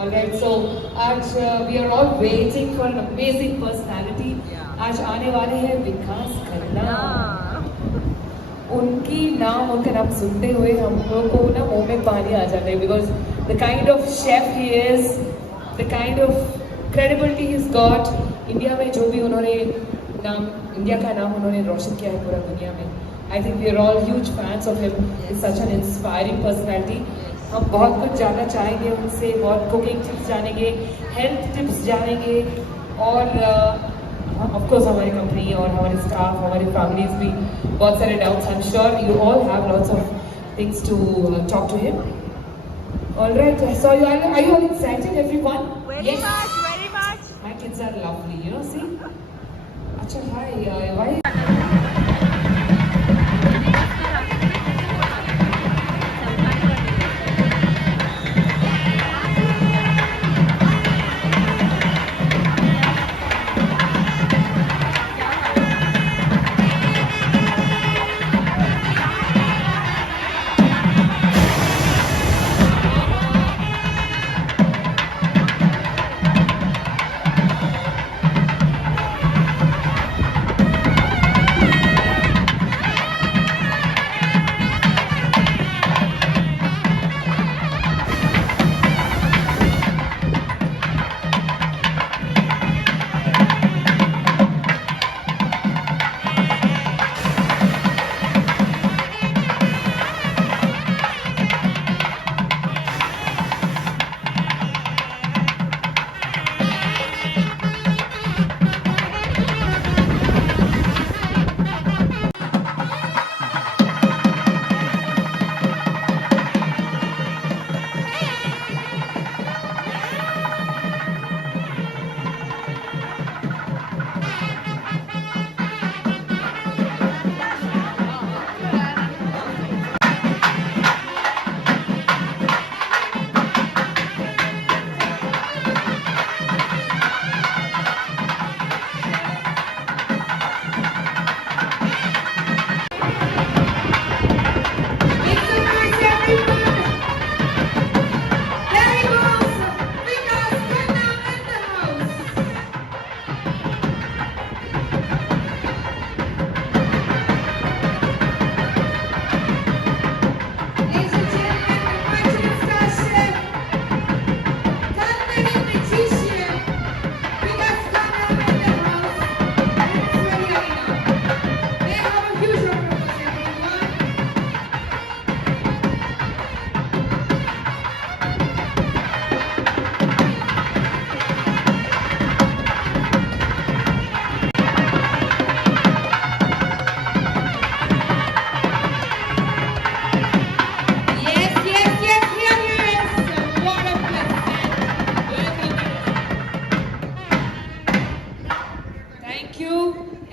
Alright, so आज we are all waiting for an amazing personality. आज आने वाले हैं विकास खन्ना. उनका नाम सुनते हुए हम लोगों को ना मुंह में पानी आ जाता है because the kind of chef he is, the kind of credibility he's got. India में जो भी उन्होंने इंडिया का नाम उन्होंने रोशन किया है पूरा दुनिया में. I think we are all huge fans of him. He's such an inspiring personality. हम बहुत कुछ जानना चाहेंगे उनसे, बहुत कुकिंग टिप्स जानेंगे, हेल्थ टिप्स जानेंगे और ऑफ कोर्स हमारी कंपनी और हमारे स्टाफ, हमारी फैमिलीज भी बहुत सारे doubts. I am sure you all have lots of things to talk to him. Alright, so you are you all excited everyone? Very much. My kids are lovely, you know. See, अच्छा, hi, why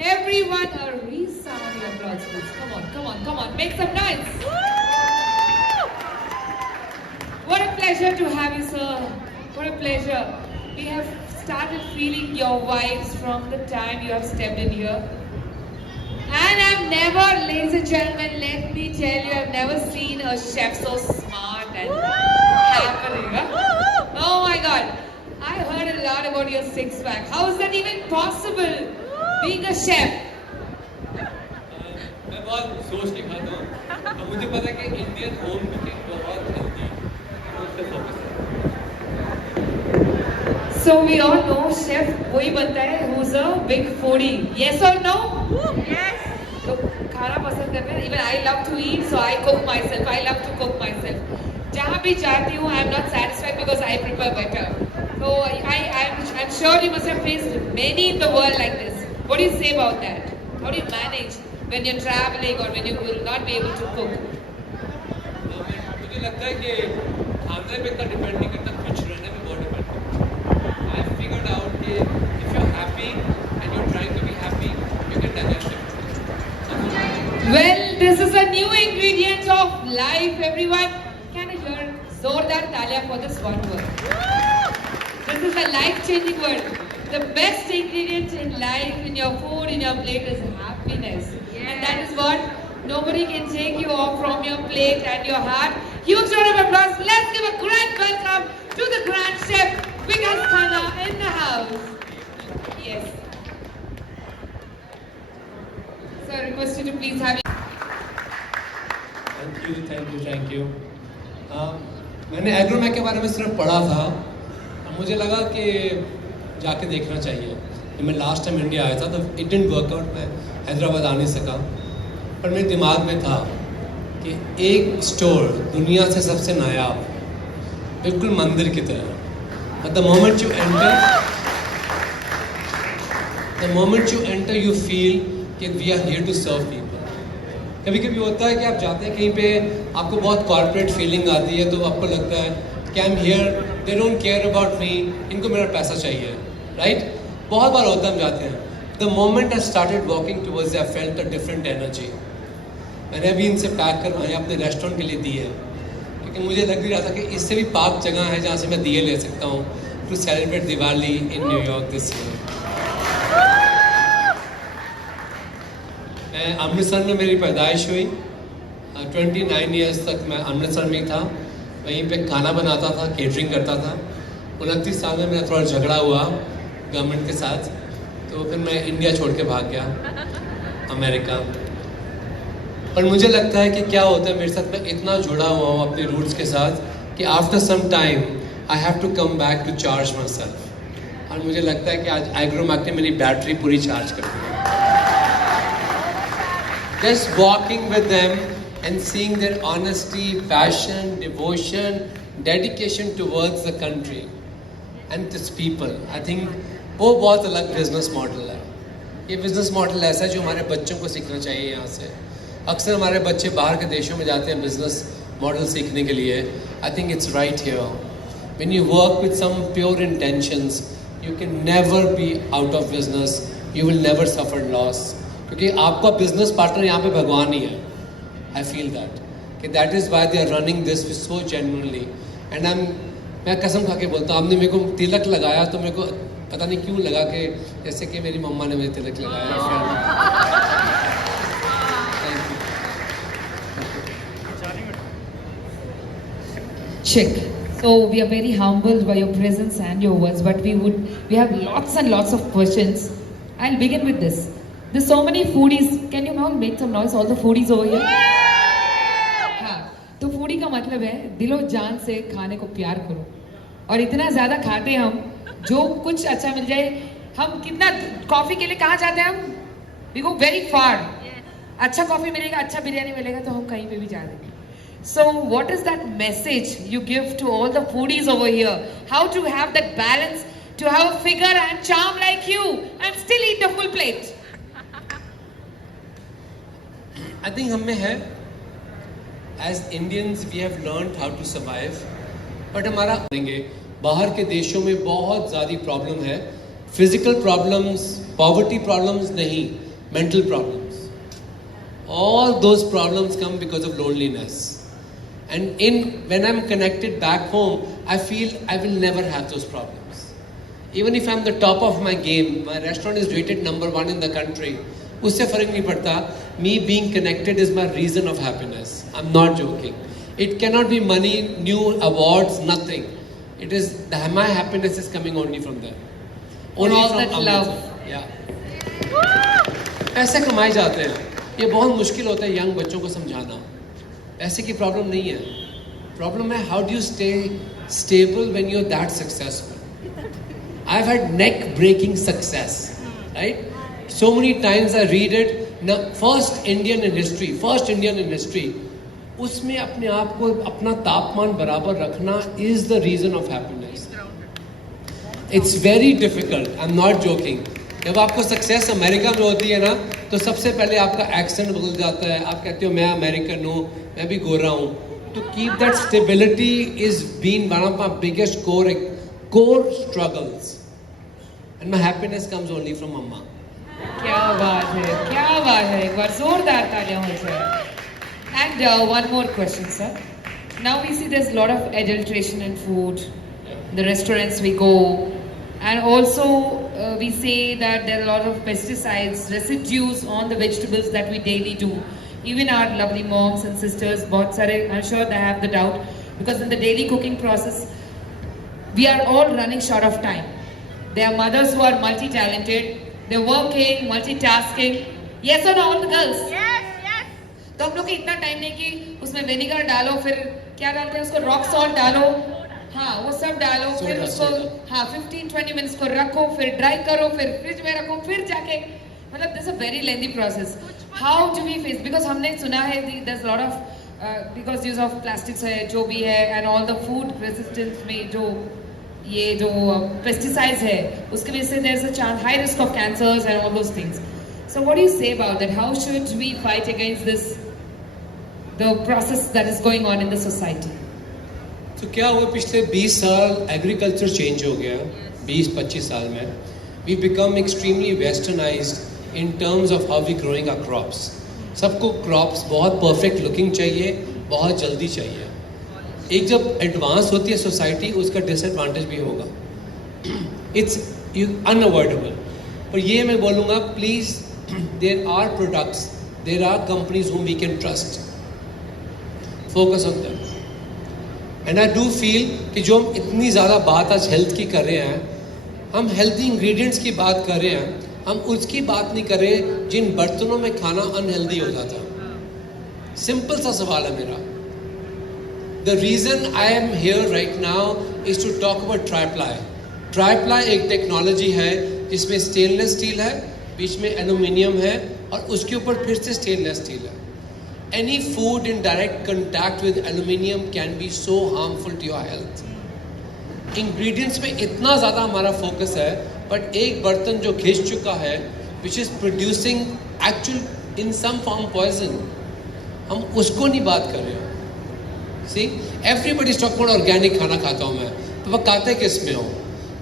everyone a resounding applause, please. Come on, make some noise. What a pleasure to have you, sir. What a pleasure. We have started feeling your vibes from the time you have stepped in here. And I've never, ladies and gentlemen, let me tell you, I've never seen a chef so smart and happening. Oh my God. I heard a lot about your six pack. How is that even possible? Being a chef. मैं बहुत सोच के खाता हूँ और मुझे पता है कि इंडियन होम कुकिंग बहुत हेल्दी है. So we all know chef वही बनता है who's a big foodie. Yes or no? Yes. तो खाना पसंद करते हैं. Even I love to eat, so I cook myself. I love to cook myself. जहाँ भी जाती हूँ, I am not satisfied because I prepare better. So I'm sure you must have faced many in the world like this. What do you say about that? How do you manage when you're traveling or when you will not be able to cook? मुझे लगता है कि खाने पे इतना डिपेंड नहीं करता, कुछ रहने पे बहुत डिपेंड करता. I have figured out कि if you're happy and you're trying to be happy, you can digest it. Well, this is a new ingredient of life, everyone. Can I hear zordar talia for this one word? This is a life-changing word. The best ingredient in life, in your food, in your plate is happiness. Yes. And that is what nobody can take you off from your plate and your heart. Huge round of applause. Let's give a grand welcome to the Grand Chef Vikas Khanna in the house. Yes. So I request you to please have. Thank you. मैंने एग्रोमैक के बारे में सिर्फ पढ़ा था और मुझे लगा कि जाके देखना चाहिए। जब मैं लास्ट टाइम इंडिया आया था तो इट डिडंट वर्क आउट, मैं हैदराबाद आ नहीं सका, पर मेरे दिमाग में था कि एक स्टोर दुनिया से सबसे नायाब, बिल्कुल मंदिर की तरह, but the moment you enter you feel कि we are here to serve people। कभी कभी होता है कि आप जाते हैं कहीं पे, आपको बहुत कॉर्पोरेट फीलिंग आती है, तो आपको लगता है कि आई am here, they don't care about me, इनको मेरा पैसा चाहिए, राइट? बहुत बार होता है, हम जाते हैं। The moment I started walking towards I felt a different energy. मैंने अभी इनसे पैक करवाए अपने रेस्टोरेंट के लिए दिए, क्योंकि मुझे लग भी रहा था कि इससे भी पाक जगह है जहाँ से मैं दिए ले सकता हूँ to celebrate Diwali in New York this year. Amritsar में मेरी पैदाइश हुई। 29 ईयर्स तक मैं अमृतसर में ही था, वहीं पे खाना बनाता था, केटरिंग करता था। 29 साल में मेरा थोड़ा झगड़ा हुआ गवर्नमेंट के साथ, तो फिर मैं इंडिया छोड़ के भाग गया अमेरिका। पर मुझे लगता है कि क्या होता है मेरे साथ, मैं इतना जुड़ा हुआ हूँ अपने रूट्स के साथ कि after some time I have to come back to charge myself. और मुझे लगता है कि आज एग्रोमैक ने मेरी बैटरी पूरी चार्ज कर दी। Just walking with them and seeing their honesty, passion, devotion, dedication towards the country and its people, I think वो बहुत अलग बिजनेस मॉडल है। ये बिजनेस मॉडल ऐसा है जो हमारे बच्चों को सीखना चाहिए यहाँ से। अक्सर हमारे बच्चे बाहर के देशों में जाते हैं बिजनेस मॉडल सीखने के लिए। I think it's right here. When you work with some pure intentions, you can never be out of business. You will never suffer loss. क्योंकि आपका बिजनेस पार्टनर यहाँ पे भगवान ही है। आई फील दैट कि that is why they are running this so genuinely and मैं कसम खा के बोलता हूँ, आपने मेरे को तिलक लगाया तो मेरे को पता नहीं क्यों लगा कि जैसे कि मेरी मम्मा ने मुझे तिलक लगाया। Check. So we are very humbled by your presence and your words, but we have lots and lots of questions. I'll begin with this. There's so many foodies. Can you all make some noise? All the foodies over here. हाँ, तो foodie का मतलब है दिलो जान से खाने को प्यार करो। और इतना ज़्यादा खाते हैं हम, जो कुछ अच्छा मिल जाए, हम कितना कॉफ़ी के लिए कहाँ जाते हैं हम? We go very far. अच्छा कॉफ़ी मिलेगा, अच्छा बिरयानी मिलेगा तो हम कहीं पे भी जा देंगे। So what is that message you give to all the foodies over here? How to have that balance, to have a figure and charm like you and still eat the full plate? I think हम में है, as Indians we have learned how to survive, but हमारा देंगे बाहर के देशों में बहुत ज़्यादा प्रॉब्लम है, फिजिकल प्रॉब्लम्स, पॉवर्टी प्रॉब्लम्स नहीं, mental problems. All those problems come because of loneliness. And when I'm connected back home, I feel I will never have those problems. Even if I'm the top of my game, my restaurant is rated number 1 in the country, उससे फर्क नहीं पड़ता। Me being connected is my reason of happiness. I'm not joking. It cannot be money, new awards, nothing. It is my happiness is coming only from there. Only all from that Amritsar. love. Yeah. पैसे कमाए जाते हैं, ये बहुत मुश्किल होता है यंग बच्चों को समझाना। पैसे की प्रॉब्लम नहीं है, प्रॉब्लम है how do you stay stable when you are that successful. I have had neck breaking success, right? So many times I read it, first Indian in history, उसमें अपने आप को अपना तापमान बराबर रखना is the reason of happiness. It's very difficult, I am not joking. जब आपको सक्सेस अमेरिका में होती है ना, तो सबसे पहले आपका एक्सेंट बदल जाता है, आप कहते हो मैं अमेरिकन हूँ, मैं भी गोरा हूँ। To keep that stability is been one of my biggest core struggles, and my happiness comes only from mama. क्या बात है, क्या बात है, एक बार जोरदार तालियां हो जाए। And one more question, sir. Now we see there's a lot of adulteration in food, the restaurants we go, and also we say that there are a lot of pesticides, residues on the vegetables that we daily do. Even our lovely moms and sisters, बहुत सारे, I'm sure they have the doubt, because in the daily cooking process, we are all running short of time. There are mothers who are multi-talented, they're working, multitasking. Yes or no, all the girls? Yes, yes. तो हम लोग को इतना टाइम नहीं कि उसमें विनेगर डालो, फिर क्या डालते हैं उसको, रॉक सॉल्ट डालो, हाँ वो सब डालो, फिर उसको हाँ 15-20 मिनट्स को रखो, फिर ड्राई करो, फिर फ्रिज में रखो, फिर जाके मतलब this a very lengthy process. How do we face, because हमने सुना है there is lot of because use of plastics है जो भी है and all the food resistance में जो ये जो पेस्टिसाइड्स है उसकी वजह से there is a chance high risk of cancers and all those things. So what do you say about that, how should we fight against this the process that is going on in the society? तो क्या हुआ पिछले 20 साल agriculture change हो गया, 20-25 साल में we become extremely westernized in terms of how we growing our crops. सबको क्रॉप्स बहुत परफेक्ट लुकिंग चाहिए, बहुत जल्दी चाहिए. एक जब एडवांस होती है सोसाइटी उसका डिसएडवांटेज भी होगा, इट्स अनअवॉइडेबल. पर ये मैं बोलूँगा please there are products, there are companies whom we can trust, focus on them. And I do feel कि जो हम इतनी ज़्यादा बात आज हेल्थ की कर रहे हैं, हम हेल्दी इंग्रेडिएंट्स की बात कर रहे हैं, हम उसकी बात नहीं कर रहे जिन बर्तनों में खाना अनहेल्दी हो जाता. सिंपल सा सवाल है मेरा. The reason I am here right now is to talk about triply. Triply एक टेक्नोलॉजी है जिसमें स्टेनलेस स्टील है, बीच में एल्यूमिनियम है और उसके ऊपर फिर से स्टेनलेस स्टील है. Any food in direct contact with aluminium can be so harmful to your health. Ingredients पे इतना ज़्यादा हमारा फोकस है, बट एक बर्तन जो घिस चुका है, which is producing actual in some form poison, हम उसको नहीं बात कर रहे हो. See, everybody is talking about organic खाना खाता हूँ मैं, तो वह खाते किस में हो?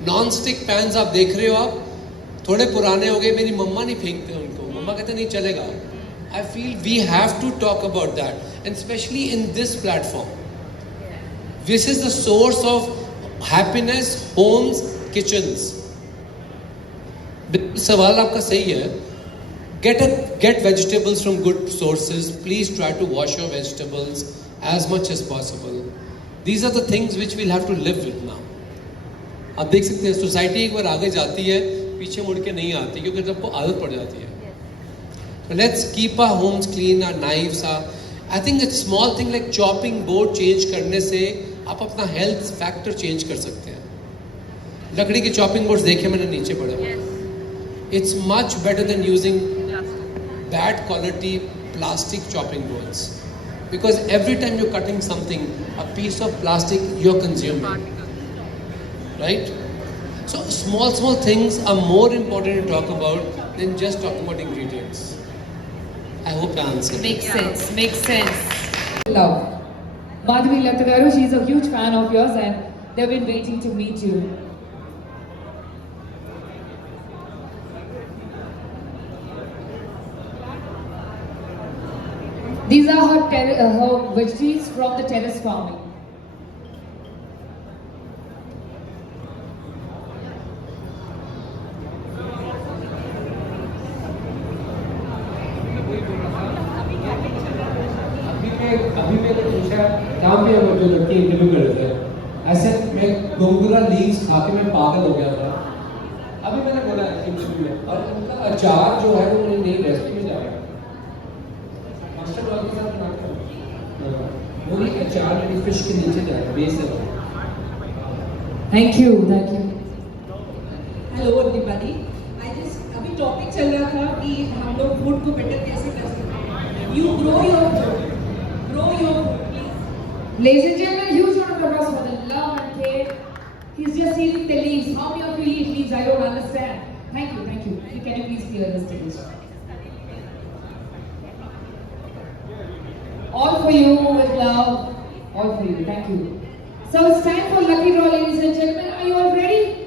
नॉन स्टिक पैंस आप देख रहे हो, आप थोड़े पुराने हो गए, मेरी मम्मा नहीं फेंकते उनको, मम्मा कहते नहीं चलेगा. I feel we have to talk about that, and especially in this platform. This is the source of happiness, homes, kitchens. सवाल आपका सही है. Get vegetables from good sources. Please try to wash your vegetables as much as possible. These are the things which we'll have to live with now. आप देख सकते हैं सोसाइटी एक बार आगे जाती है, पीछे मुड़ के नहीं आती, क्योंकि सबको आदत पड़ जाती है. So let's keep our homes clean, our knives are. I think a small thing like chopping board change करने से आप अपना health factor change कर सकते हैं. लकड़ी के chopping boards देखे मैंने नीचे पड़े हुए. It's much better than using bad quality plastic chopping boards, because every time you're cutting something, a piece of plastic you're consuming, right? So small things are more important to talk about than just talking about ingredients. I hope that answers. Makes sense. Love. Madhuri Latagaru, she's a huge fan of yours and they've been waiting to meet you. These are her veggies from the terrace farming. अभी मैंने पूछा काम भी हम जो लड़की इंटरव्यू कर रहे थे, ऐसे मैं गोंगुरा लीव्स खा के मैं पागल हो गया था. अभी मैंने बोला इंटरव्यू में, और उनका अचार जो है वो मुझे नई रेसिपी में जा रहा है. मास्टर वाले के साथ बनाते हैं वो भी अचार मेरी फिश के नीचे जा रहा है, बेस है. Thank you. Hello everybody. अभी टॉपिक चल रहा था कि हम लोग फूड को बेटर कैसे कर सकते हैं. You grow your food, Ladies and gentlemen, huge round of applause for the love and care. He's just eating the leaves. How many of you eat leaves? I don't understand. Thank you. Can you please clear the stage? All for you with love. All for you. Thank you. So it's time for lucky draw, ladies and gentlemen. Are you all ready?